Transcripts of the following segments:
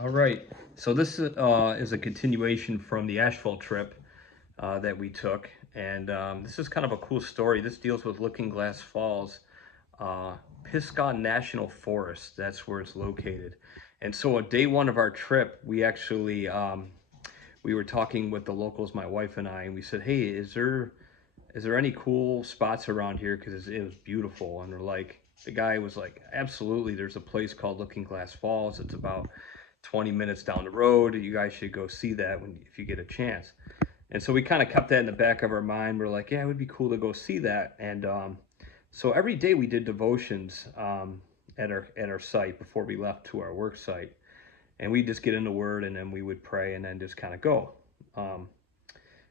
All right. So this is a continuation from the asphalt trip that we took, and this is kind of a cool story. This deals with Looking Glass Falls, uh, Pisgah National Forest. That's where it's located. And so on day one of our trip, we were talking with the locals, my wife and I, and we said, "Hey, is there any cool spots around here? Because it was beautiful." And they're like, the guy was like, "Absolutely. There's a place called Looking Glass Falls. It's about 20 minutes down the road. You guys should go see that if you get a chance." And so we kind of kept that in the back of our mind. We're like, yeah, it would be cool to go see that. And so every day we did devotions at our site before we left to our work site, and we just get in the Word, and then we would pray, and then just kind of go. Um,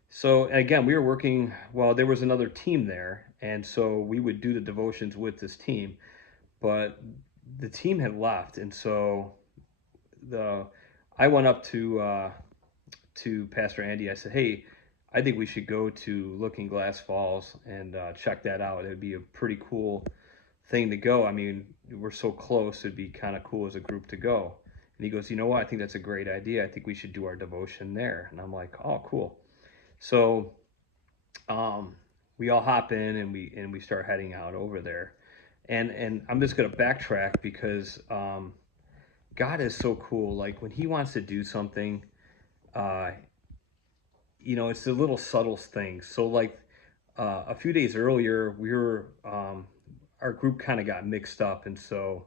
so and again, we were working. Well, there was another team there, and so we would do the devotions with this team, but the team had left, and so the I went up to Pastor Andy. I said, "Hey, I think we should go to Looking Glass Falls and check that out. It'd be a pretty cool thing to go. I mean, we're so close. It'd be kind of cool as a group to go." And he goes, "You know what? I think that's a great idea. I think we should do our devotion there." And I'm like, "Oh, cool." So um, we all hop in and we start heading out over there. And I'm just gonna backtrack because God is so cool. Like when He wants to do something, uh, it's the little subtle things. So like a few days earlier, our group kind of got mixed up, and so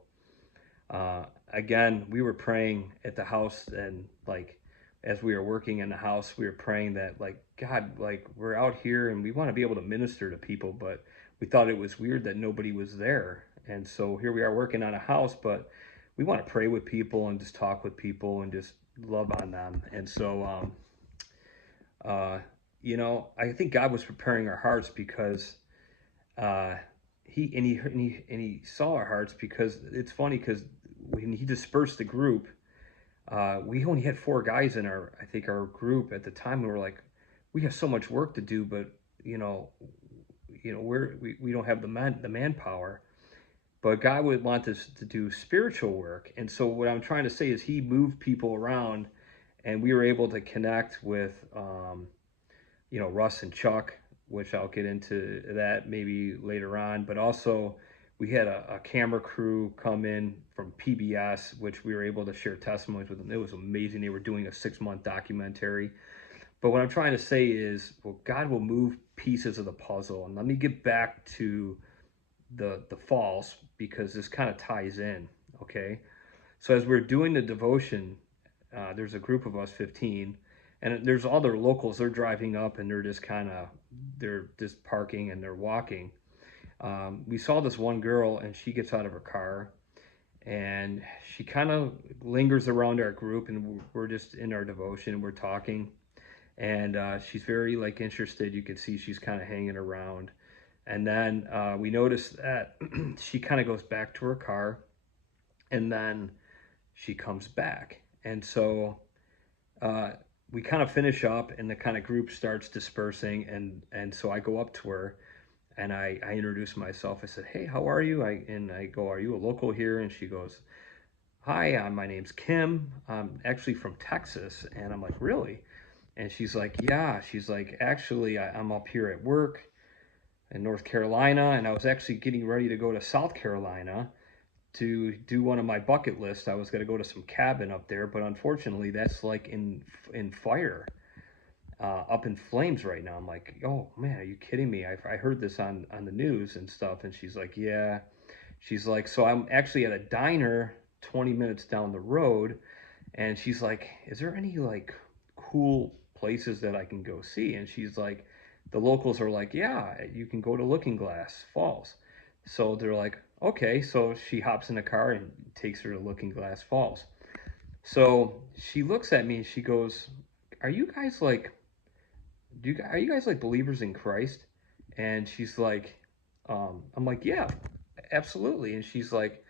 again, we were praying at the house, and like as we were working in the house, we were praying that like God, like we're out here and we want to be able to minister to people, but we thought it was weird that nobody was there, and so here we are working on a house, but we want to pray with people and just talk with people and just love on them, and so uh, I think God was preparing our hearts because uh, he saw our hearts because it's funny because when he dispersed the group, we only had four guys in our group at the time. And we were like, we have so much work to do, but you know, we don't have the manpower. But God would want us to do spiritual work, and so what I'm trying to say is He moved people around, and we were able to connect with Russ and Chuck, which I'll get into that maybe later on. But also, we had a camera crew come in from PBS, which we were able to share testimonies with them. It was amazing. They were doing a 6-month documentary. But what I'm trying to say is, well, God will move pieces of the puzzle. And let me get back to the falls because this kind of ties in. Okay. So as we're doing the devotion, there's a group of us, 15, and there's other locals. They're driving up and they're just parking and they're walking. We saw this one girl and she gets out of her car and she kind of lingers around our group, and we're just in our devotion. We're talking, and she's very like interested. You can see she's kind of hanging around, and then we notice that she kind of goes back to her car, and then she comes back, and so uh, we kind of finish up and the kind of group starts dispersing, and so I go up to her and I introduce myself. I said, "Hey, how are you?" I go, "Are you a local here?" And she goes, "Hi, my name's Kim. I'm actually from Texas." And I'm like, "Really?" And she's like, "Yeah." She's like, "Actually, I'm up here at work in North Carolina, and I was actually getting ready to go to South Carolina to do one of my bucket lists. I was going to go to some cabin up there, but unfortunately, that's like in fire, up in flames right now." I'm like, "Oh man, are you kidding me? I heard this on the news and stuff." And she's like, "Yeah." She's like, "So I'm actually at a diner 20 minutes down the road," and she's like, "Is there any like cool places that I can go see?" And she's like, the locals are like, "Yeah, you can go to Looking Glass Falls." So they're like, "Okay." So she hops in the car and takes her to Looking Glass Falls. So she looks at me and she goes, "Are you guys like, are you guys like believers in Christ?" And she's like, I'm like, "Yeah, absolutely." And she's like,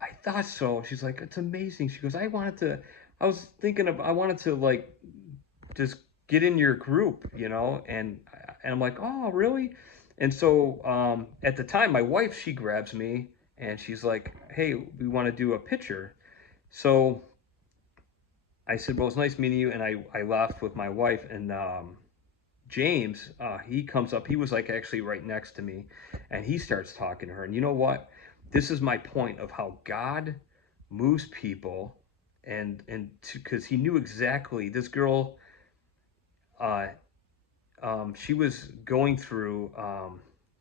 "I thought so." She's like, "It's amazing." She goes, I was thinking of, I wanted to like just get in your group, and I'm like, "Oh, really?" And so at the time, my wife, she grabs me and she's like, "Hey, we want to do a picture." So I said, well, it's nice meeting you. And I left with my wife. And James, he comes up. He was like actually right next to me. And he starts talking to her. And you know what? This is my point of how God moves people. And because he knew exactly this girl, uh, she was going through,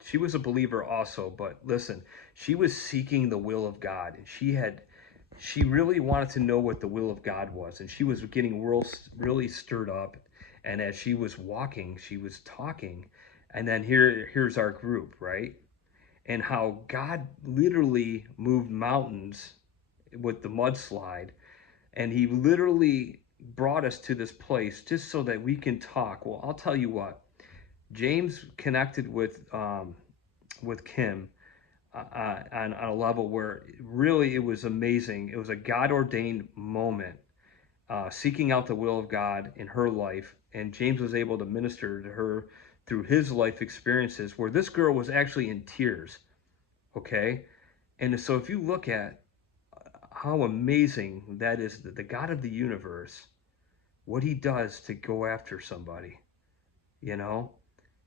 she was a believer also. But listen, she was seeking the will of God. And she really wanted to know what the will of God was, and she was getting really stirred up. And as she was walking, she was talking, and then here's our group, right? And how God literally moved mountains with the mudslide, and He literally brought us to this place just so that we can talk. Well, I'll tell you what, James connected with Kim on a level where really it was amazing. It was a God ordained moment, seeking out the will of God in her life. And James was able to minister to her through his life experiences, where this girl was actually in tears. Okay. And so if you look at how amazing that is, that the God of the universe, what he does to go after somebody, you know,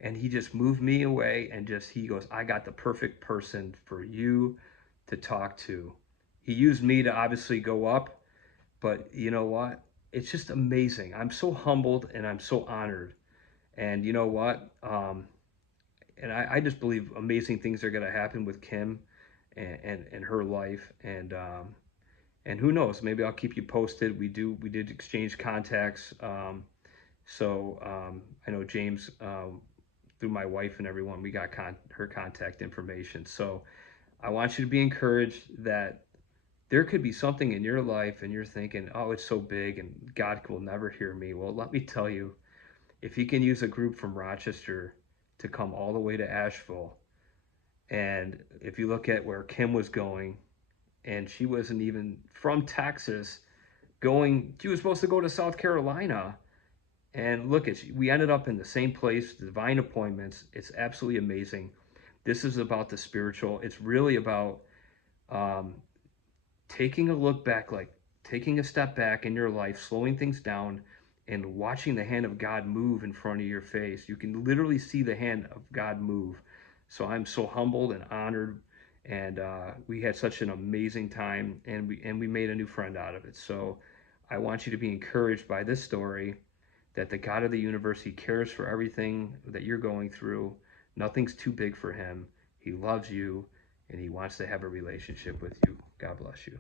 and he just moved me away and just he goes, I got the perfect person for you to talk to. He used me to obviously go up, but you know what, it's just amazing. I'm so humbled and I'm so honored. And you know what, and I just believe amazing things are going to happen with Kim and her life. And who knows, maybe I'll keep you posted. We did exchange contacts. I know James, through my wife and everyone, we got her contact information. So I want you to be encouraged that there could be something in your life and you're thinking, oh, it's so big and God will never hear me. Well, let me tell you, if He can use a group from Rochester to come all the way to Asheville, and if you look at where Kim was going, and she wasn't even from Texas, she was supposed to go to South Carolina. And look, we ended up in the same place, divine appointments. It's absolutely amazing. This is about the spiritual. It's really about um, taking a look back, like taking a step back in your life, slowing things down, and watching the hand of God move in front of your face. You can literally see the hand of God move. So I'm so humbled and honored, and we had such an amazing time, and we made a new friend out of it. So I want you to be encouraged by this story, that the God of the universe, He cares for everything that you're going through. Nothing's too big for Him. He loves you, and He wants to have a relationship with you. God bless you.